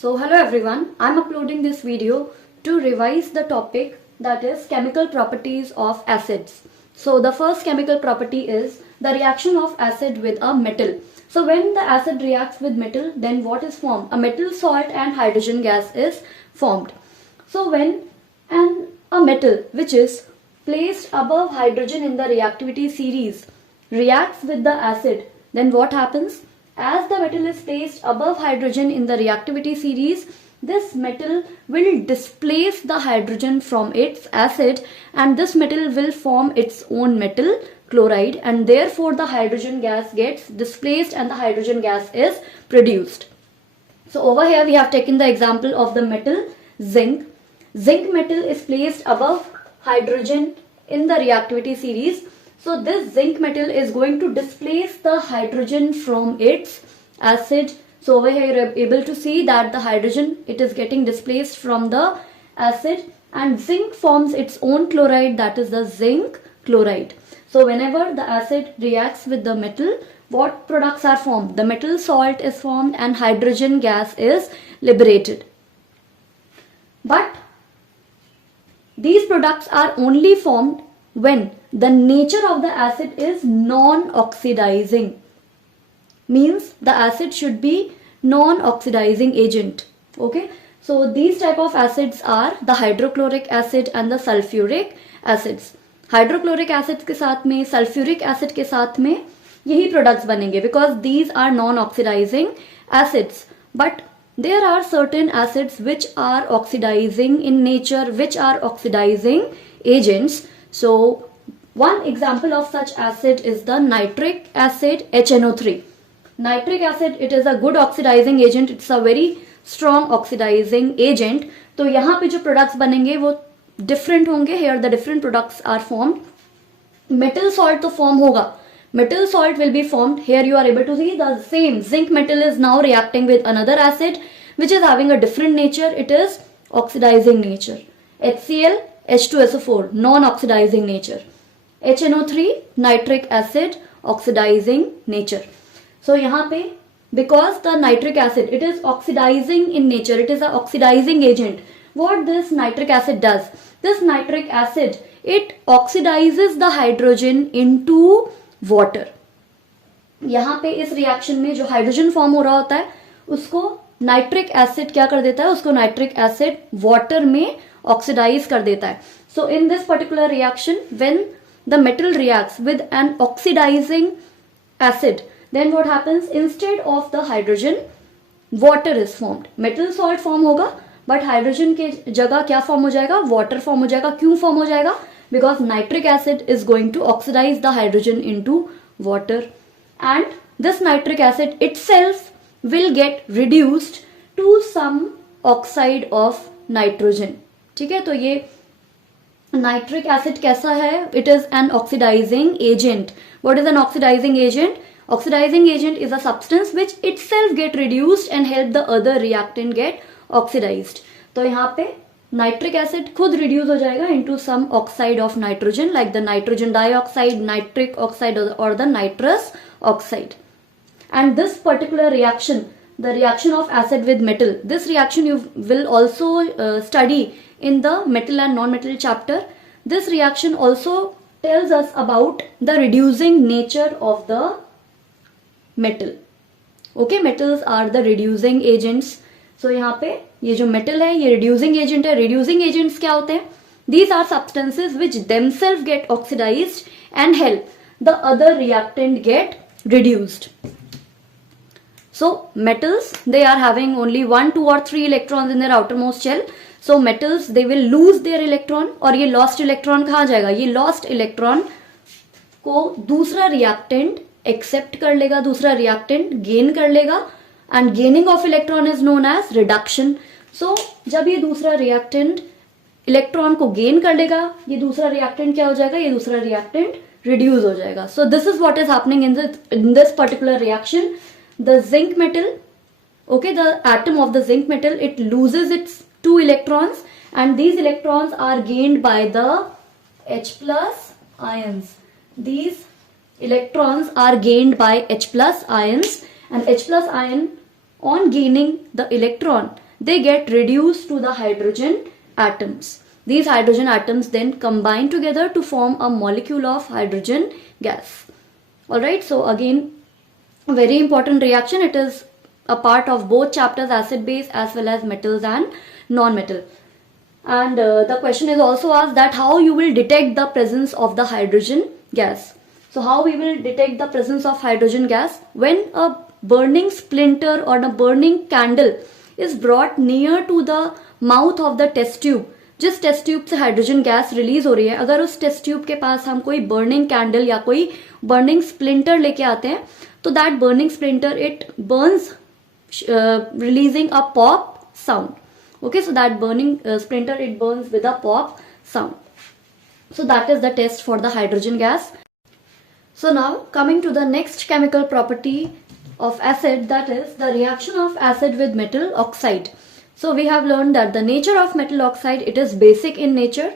So hello everyone, I'm uploading this video to revise the topic that is chemical properties of acids. So the first chemical property is the reaction of acid with a metal. So when the acid reacts with metal, then what is formed? A metal salt and hydrogen gas is formed. So when a metal which is placed above hydrogen in the reactivity series reacts with the acid, then what happens? As the metal is placed above hydrogen in the reactivity series, this metal will displace the hydrogen from its acid and this metal will form its own metal chloride, and therefore the hydrogen gas gets displaced and the hydrogen gas is produced. So over here we have taken the example of the metal zinc. Zinc metal is placed above hydrogen in the reactivity series. So this zinc metal is going to displace the hydrogen from its acid. So over here you are able to see that the hydrogen, it is getting displaced from the acid and zinc forms its own chloride, that is the zinc chloride. So whenever the acid reacts with the metal, what products are formed? The metal salt is formed and hydrogen gas is liberated. But these products are only formed when the nature of the acid is non-oxidizing. Means the acid should be non-oxidizing agent. Okay. So these type of acids are the hydrochloric acid and the sulfuric acids. Hydrochloric acid के साथ में sulfuric acid के साथ में यही products बनेंगे because these are non-oxidizing acids. But there are certain acids which are oxidizing in nature, which are oxidizing agents. So one example of such acid is the nitric acid HNO3. Nitric acid, it is a good oxidizing agent. It's a very strong oxidizing agent. तो यहाँ पे जो products बनेंगे वो different होंगे. Here the different products are formed. Metal salt तो form होगा. Metal salt will be formed. Here you are able to see the same zinc metal is now reacting with another acid which is having a different nature. It is oxidizing nature. HCl, H2SO4, non-oxidizing nature. HNO3, nitric acid, oxidizing nature. So यहाँ पे because the nitric acid, it is oxidizing in nature, it is an oxidizing agent. What this nitric acid does? This nitric acid, it oxidizes the hydrogen into water. यहाँ पे इस reaction में जो hydrogen form हो रहा होता है उसको नाइट्रिक एसिड क्या कर देता है? उसको नाइट्रिक एसिड वाटर में ऑक्सीडाइज कर देता है. So in this particular reaction, when the metal reacts with an oxidizing acid, then what happens? Instead of the hydrogen, water is formed. Metal salt form होगा, but hydrogen के जगह क्या form हो जाएगा? Water form हो जाएगा. क्यों form हो जाएगा? Because nitric acid is going to oxidize the hydrogen into water, and this nitric acid itself will get reduced to some oxide of nitrogen. ठीक है, तो ये नाइट्रिक एसिड कैसा है? It is an oxidizing agent. What is an oxidizing agent? Oxidizing agent is a substance which itself get reduced and help the other reactant get oxidized. तो यहाँ पे nitric acid खुद रिड्यूस हो जाएगा into some oxide of nitrogen like the nitrogen dioxide, nitric oxide और the nitrous oxide. And this particular reaction, the reaction of acid with metal, this reaction you will also study in the metal and non-metal chapter. This reaction also tells us about the reducing nature of the metal. Okay, metals are the reducing agents. So यहाँ पे ये जो metal है ये reducing agent है. Reducing agents क्या होते हैं? These are substances which themselves get oxidized and help the other reactant get reduced. So metals, they are having only 1, 2 or 3 electrons in their outermost shell. So metals, they will lose their electron. और ये lost electron कहाँ जाएगा? ये lost electron को दूसरा reactant accept कर लेगा, दूसरा reactant gain कर लेगा, and gaining of electron is known as reduction. So जब ये दूसरा reactant electron को gain कर लेगा, ये दूसरा reactant क्या हो जाएगा? ये दूसरा reactant reduce हो जाएगा. So this is what is happening in this particular reaction. The zinc metal, okay, the atom of the zinc metal, it loses its 2 electrons and these electrons are gained by the H plus ions. These electrons are gained by H plus ions, and H plus ion on gaining the electron, they get reduced to the hydrogen atoms. These hydrogen atoms then combine together to form a molecule of hydrogen gas. Alright, so again, a very important reaction. It is a part of both chapters, acid base as well as metals and non-metal. And the question is also asked that how you will detect the presence of the hydrogen gas. So how we will detect the presence of hydrogen gas? When a burning splinter or a burning candle is brought near to the mouth of the test tube, जिस test tube से hydrogen gas release हो रही है, अगर उस test tube के पास हम कोई बर्निंग कैंडल या कोई बर्निंग स्प्लिंटर लेके आते हैं, तो that burning splinter it Burns releasing a pop sound. Okay, so that burning splinter, it burns with a pop sound. So that is the test for the hydrogen gas. So now coming to the next chemical property of acid, that is the reaction of acid with metal oxide. So we have learned that the nature of metal oxide, it is basic in nature.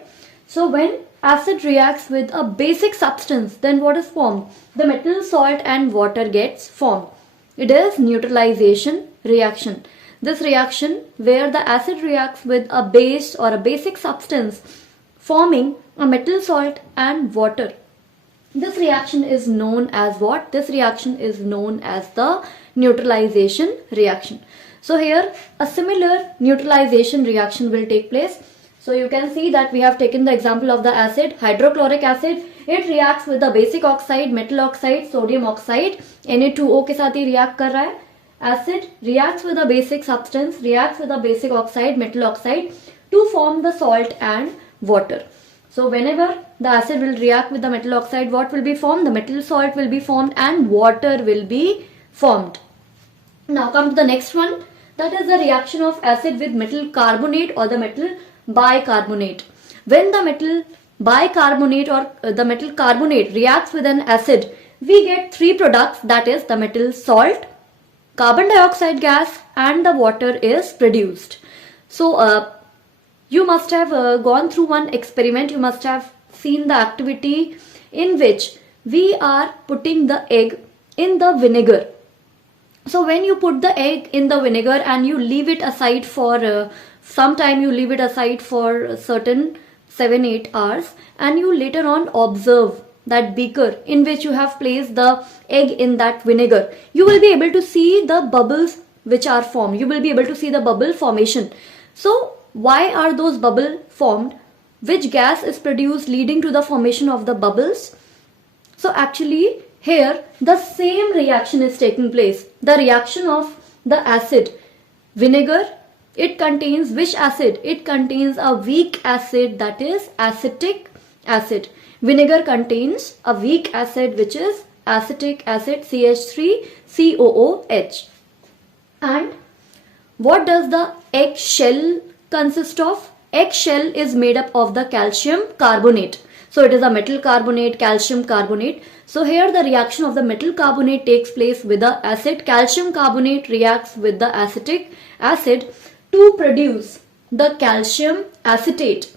So when acid reacts with a basic substance, then what is formed? The metal, salt and water gets formed. It is neutralization reaction. This reaction where the acid reacts with a base or a basic substance forming a metal, salt and water. This reaction is known as what? This reaction is known as the neutralization reaction. So here a similar neutralization reaction will take place. So you can see that we have taken the example of the acid, hydrochloric acid. It reacts with the basic oxide, metal oxide, sodium oxide, Na2O के साथ ही react कर रहा है. Acid reacts with a basic substance, reacts with a basic oxide, metal oxide to form the salt and water. So whenever the acid will react with the metal oxide, what will be formed? The metal salt will be formed and water will be formed. Now come to the next one. That is the reaction of acid with metal carbonate or the metal bicarbonate. When the metal bicarbonate or the metal carbonate reacts with an acid, we get three products, that is the metal salt, carbon dioxide gas and the water is produced. So you must have gone through one experiment, you must have seen the activity in which we are putting the egg in the vinegar. So when you put the egg in the vinegar and you leave it aside for some time, you leave it aside for certain 7-8 hours and you later on observe that beaker in which you have placed the egg in that vinegar, you will be able to see the bubbles which are formed. You will be able to see the bubble formation. So why are those bubbles formed? Which gas is produced leading to the formation of the bubbles? So actually here the same reaction is taking place. The reaction of the acid. Vinegar, it contains which acid? It contains a weak acid, that is acetic acid. Vinegar contains a weak acid which is acetic acid, CH3COOH. And what does the egg shell consist of? Egg shell is made up of the calcium carbonate. So it is a metal carbonate, calcium carbonate. So here the reaction of the metal carbonate takes place with the acid. Calcium carbonate reacts with the acetic acid to produce the calcium acetate.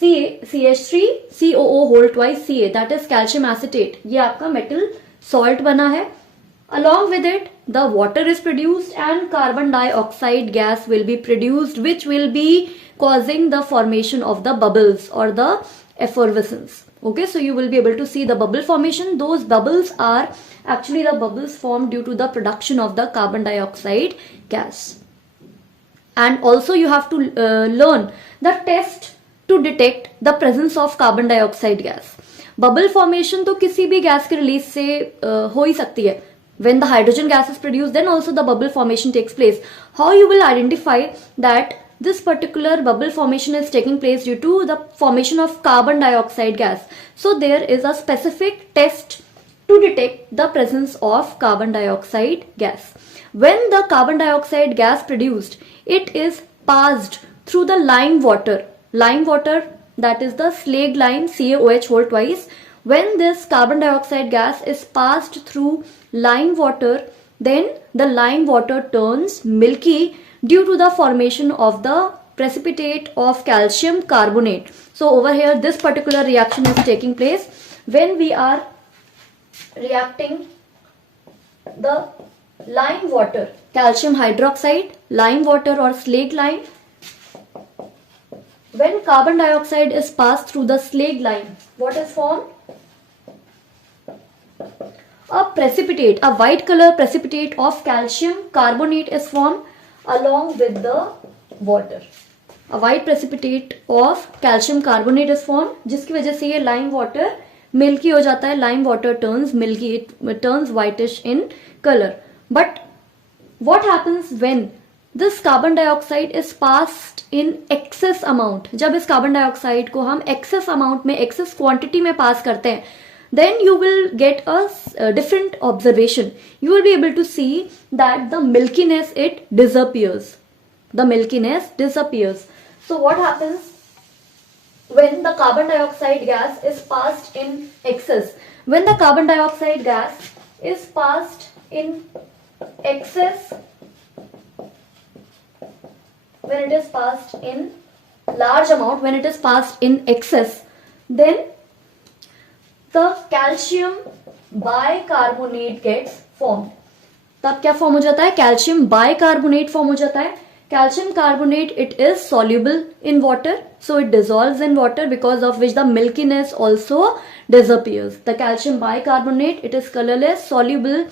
CH3COO whole twice Ca, that is calcium acetate. ये आपका metal salt बना है. Along with it, the water is produced and carbon dioxide gas will be produced, which will be causing the formation of the bubbles or the effervescence. Okay, so you will be able to see the bubble formation. Those bubbles are actually the bubbles formed due to the production of the carbon dioxide gas. And also you have to learn the test to detect the presence of carbon dioxide gas. Bubble formation तो किसी भी gas के release से हो ही सकती है. When the hydrogen gas is produced, then also the bubble formation takes place. How you will identify that this particular bubble formation is taking place due to the formation of carbon dioxide gas? So there is a specific test to detect the presence of carbon dioxide gas. When the carbon dioxide gas produced, it is passed through the lime water. Lime water, that is the slag lime, CaOH whole twice. When this carbon dioxide gas is passed through lime water, then the lime water turns milky due to the formation of the precipitate of calcium carbonate. So over here this particular reaction is taking place when we are reacting the lime water, calcium hydroxide, lime water or slaked lime. When carbon dioxide is passed through the slaked lime, what is formed? A precipitate, a white color precipitate of calcium carbonate is formed along with the water. A white precipitate of calcium carbonate is formed, जिसकी वजह से ये lime water milky हो जाता है. Lime water turns milky, it turns whitish in color. But what happens when this carbon dioxide is passed in excess amount? जब इस carbon dioxide को हम excess amount में, excess quantity में pass करते हैं, then you will get a different observation. You will be able to see that the milkiness, it disappears. The milkiness disappears. So what happens when the carbon dioxide gas is passed in excess? When the carbon dioxide gas is passed in excess, when it is passed in large amount, when it is passed in excess, then the calcium bicarbonate gets formed. तब क्या form हो जाता है? Calcium bicarbonate form हो जाता है. Calcium carbonate, it is soluble in water, so it dissolves in water, because of which the milkiness also disappears. The calcium bicarbonate, it is colorless, soluble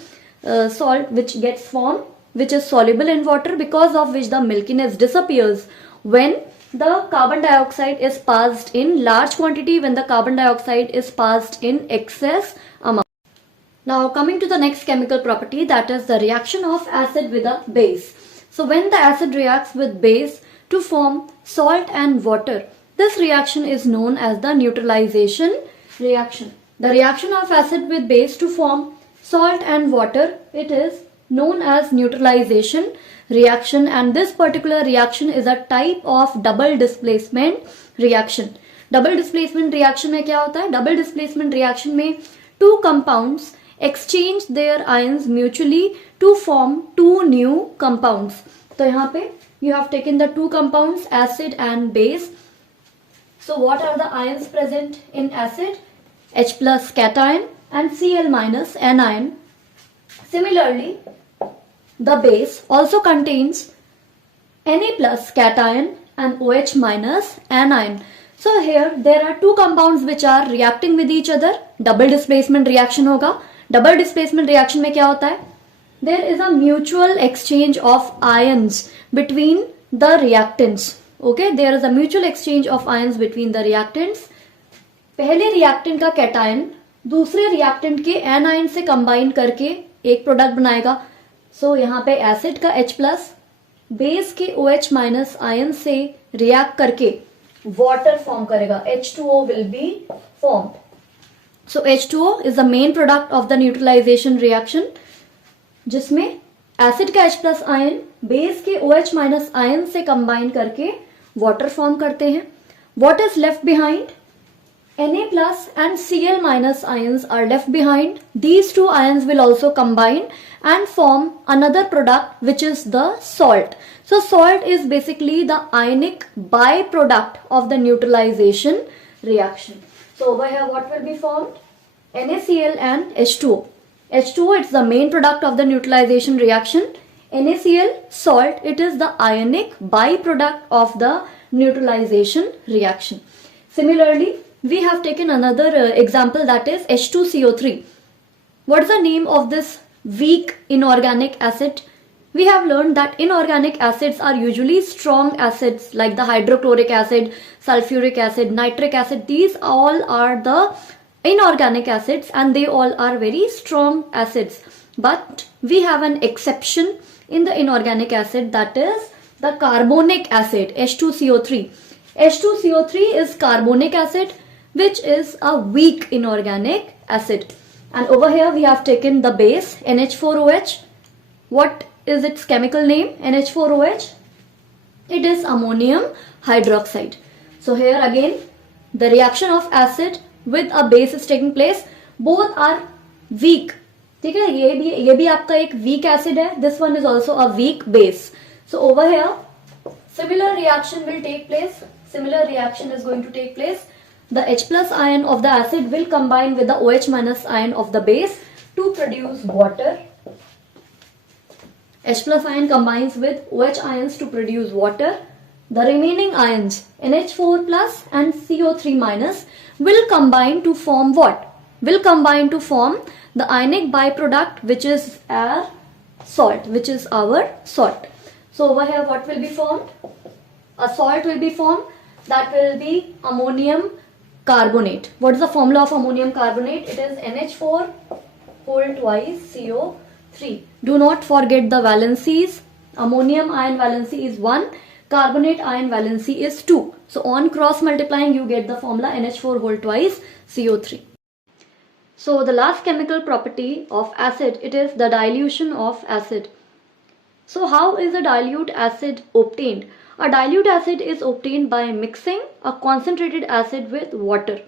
salt which gets formed, which is soluble in water, because of which the milkiness disappears when the carbon dioxide is passed in large quantity, when the carbon dioxide is passed in excess amount. Now coming to the next chemical property, that is the reaction of acid with a base. So when the acid reacts with base to form salt and water, this reaction is known as the neutralization reaction. The reaction of acid with base to form salt and water, it is known as neutralization reaction, and this particular reaction is a type of double displacement reaction. Double displacement reaction में क्या होता है? Double displacement reaction में two compounds exchange their ions mutually to form two new compounds. तो यहाँ पे you have taken the two compounds acid and base. So what are the ions present in acid? H plus cation and Cl minus anion. Similarly, the base also contains Na plus cation and OH minus anion. So here there are two compounds which are reacting with each other. Double displacement reaction होगा. Double displacement reaction में क्या होता है? There is a mutual exchange of ions between the reactants. Okay, there is a mutual exchange of ions between the reactants. पहले reactant का cation दूसरे reactant के anion से combine करके एक product बनाएगा. So यहाँ पे acid का H plus base के OH minus ion से react करके water form करेगा. H2O will be formed. So H2O is the main product of the neutralization reaction, जिसमें एसिड का H plus आयन बेस के OH minus आयन से combine करके water form करते हैं. What is left behind? Na plus and Cl minus ions are left behind. These two ions will also combine and form another product, which is the salt. So salt is basically the ionic byproduct of the neutralization reaction. So over here what will be formed? NaCl and H2O. H2O, it's the main product of the neutralization reaction. NaCl, salt, it is the ionic byproduct of the neutralization reaction. Similarly, we have taken another example, that is H2CO3. What is the name of this weak inorganic acid? We have learned that inorganic acids are usually strong acids like the hydrochloric acid, sulfuric acid, nitric acid. These all are the inorganic acids and they all are very strong acids. But we have an exception in the inorganic acid, that is the carbonic acid, H2CO3. H2CO3 is carbonic acid, which is a weak inorganic acid. And over here we have taken the base NH4OH. What is its chemical name? NH4OH. It is ammonium hydroxide. So here again the reaction of acid with a base is taking place. Both are weak. ठीक है, ये भी आपका एक weak acid है. This one is also a weak base. So over here similar reaction will take place. Similar reaction is going to take place. The H plus ion of the acid will combine with the OH minus ion of the base to produce water. H plus ion combines with OH ions to produce water. The remaining ions NH4 plus and CO3 minus will combine to form what? Will combine to form the ionic byproduct, which is our salt, which is our salt. So over here what will be formed? A salt will be formed, that will be ammonium carbonate. What is the formula of ammonium carbonate? It is NH4 whole twice CO3. Do not forget the valencies. Ammonium ion valency is 1, carbonate ion valency is 2. So on cross multiplying you get the formula NH4 whole twice CO3. So the last chemical property of acid, it is the dilution of acid. So how is a dilute acid obtained? A dilute acid is obtained by mixing a concentrated acid with water.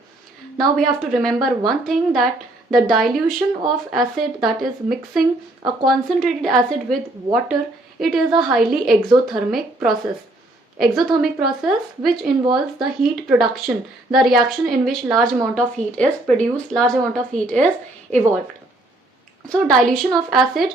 Now we have to remember one thing, that the dilution of acid, that is mixing a concentrated acid with water, it is a highly exothermic process. Exothermic process which involves the heat production, the reaction in which large amount of heat is produced, large amount of heat is evolved. So dilution of acid,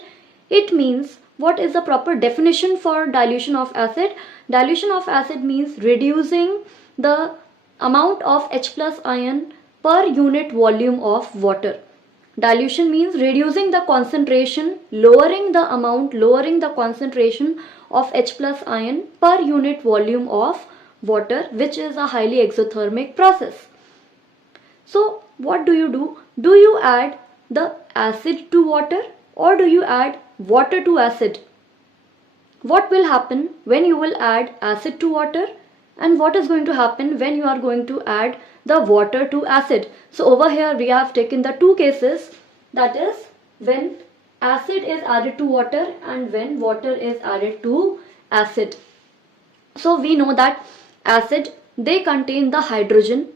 it means, what is the proper definition for dilution of acid? Dilution of acid means reducing the amount of H plus ion per unit volume of water. Dilution means reducing the concentration, lowering the amount, lowering the concentration of H plus ion per unit volume of water, which is a highly exothermic process. So what do? Do you add the acid to water or do you add water to acid? What will happen when you will add acid to water, and what is going to happen when you are going to add the water to acid? So over here we have taken the two cases, that is when acid is added to water and when water is added to acid. So we know that acid, they contain the hydrogen.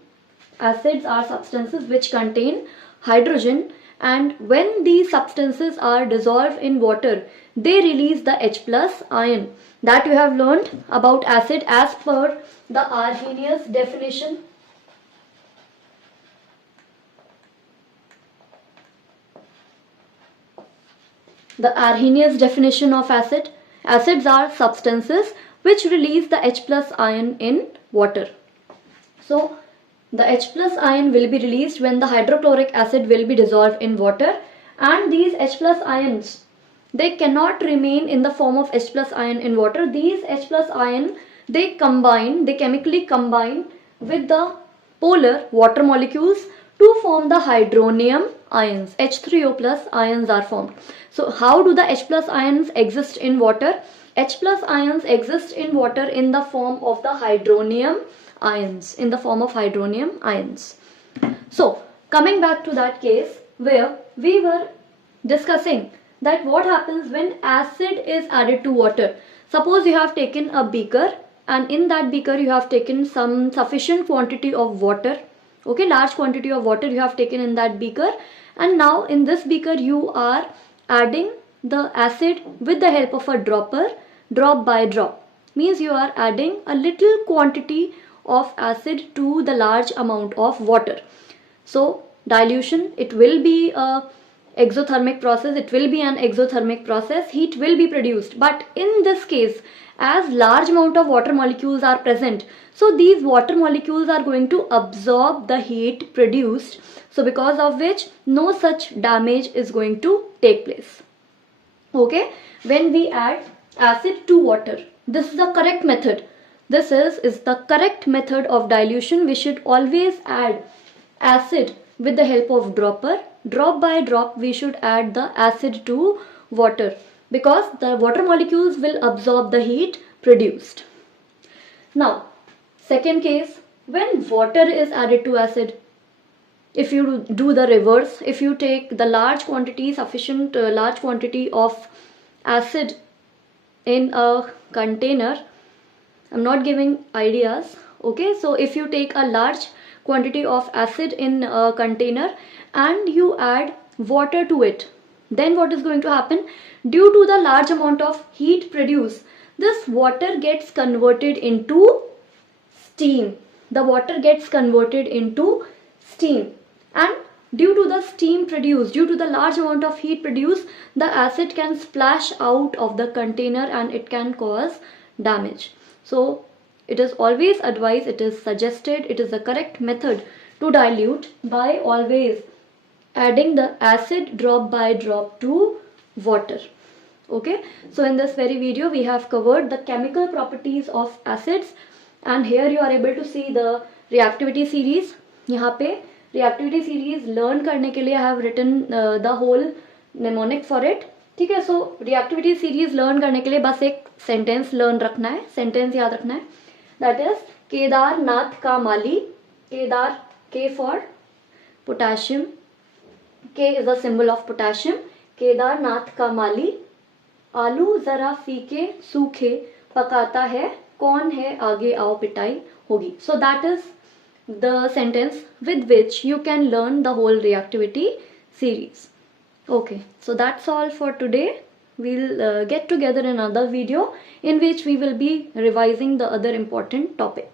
Acids are substances which contain hydrogen, and when these substances are dissolved in water, they release the H plus ion. That you have learned about acid as per the Arrhenius definition. The Arrhenius definition of acid. Acids are substances which release the H plus ion in water. So the H plus ion will be released when the hydrochloric acid will be dissolved in water, and these H plus ions, they cannot remain in the form of H plus ion in water. These H plus ion, they chemically combine with the polar water molecules to form the hydronium ions. H3O plus ions are formed. So how do the H plus ions exist in water? H plus ions exist in water in the form of the hydronium ions, So coming back to that case where we were discussing that what happens when acid is added to water. Suppose you have taken a beaker, and in that beaker you have taken some sufficient quantity of water. Okay, large quantity of water you have taken in that beaker, and now in this beaker you are adding the acid with the help of a dropper, drop by drop. Means you are adding a little quantity of acid to the large amount of water. So dilution, it will be a exothermic process, it will be an exothermic process, heat will be produced, but in this case as large amount of water molecules are present, so these water molecules are going to absorb the heat produced, so because of which no such damage is going to take place. Okay, when we add acid to water, this is the correct method. This is the correct method of dilution. We should always add acid with the help of dropper. Drop by drop we should add the acid to water, because the water molecules will absorb the heat produced. Now second case, when water is added to acid, if you do the reverse, if you take the large quantity of acid in a container, I'm not giving ideas, okay? So if you take a large quantity of acid in a container and you add water to it, then what is going to happen? Due to the large amount of heat produced, this water gets converted into steam. The water gets converted into steam, and due to the steam produced, due to the large amount of heat produced, the acid can splash out of the container and it can cause damage. So it is always advised, it is suggested, it is the correct method to dilute by always adding the acid drop by drop to water. Okay, so in this very video we have covered the chemical properties of acids, and here you are able to see the reactivity series. यहाँ पे reactivity series learn करने के लिए I have written the whole mnemonic for it. ठीक है, so reactivity series learn करने के लिए बस एक sentence learn रखना है, sentence याद रखना है, that is केदारनाथ का माली. Kedar, K for potassium, K is the symbol of potassium. Kedarnath का माली आलू जरा फीके सूखे पकाता है, कौन है आगे आओ पिटाई होगी. So that is the sentence with which you can learn the whole reactivity series. Okay, so that's all for today. We'll get together in another video in which we will be revising the other important topic.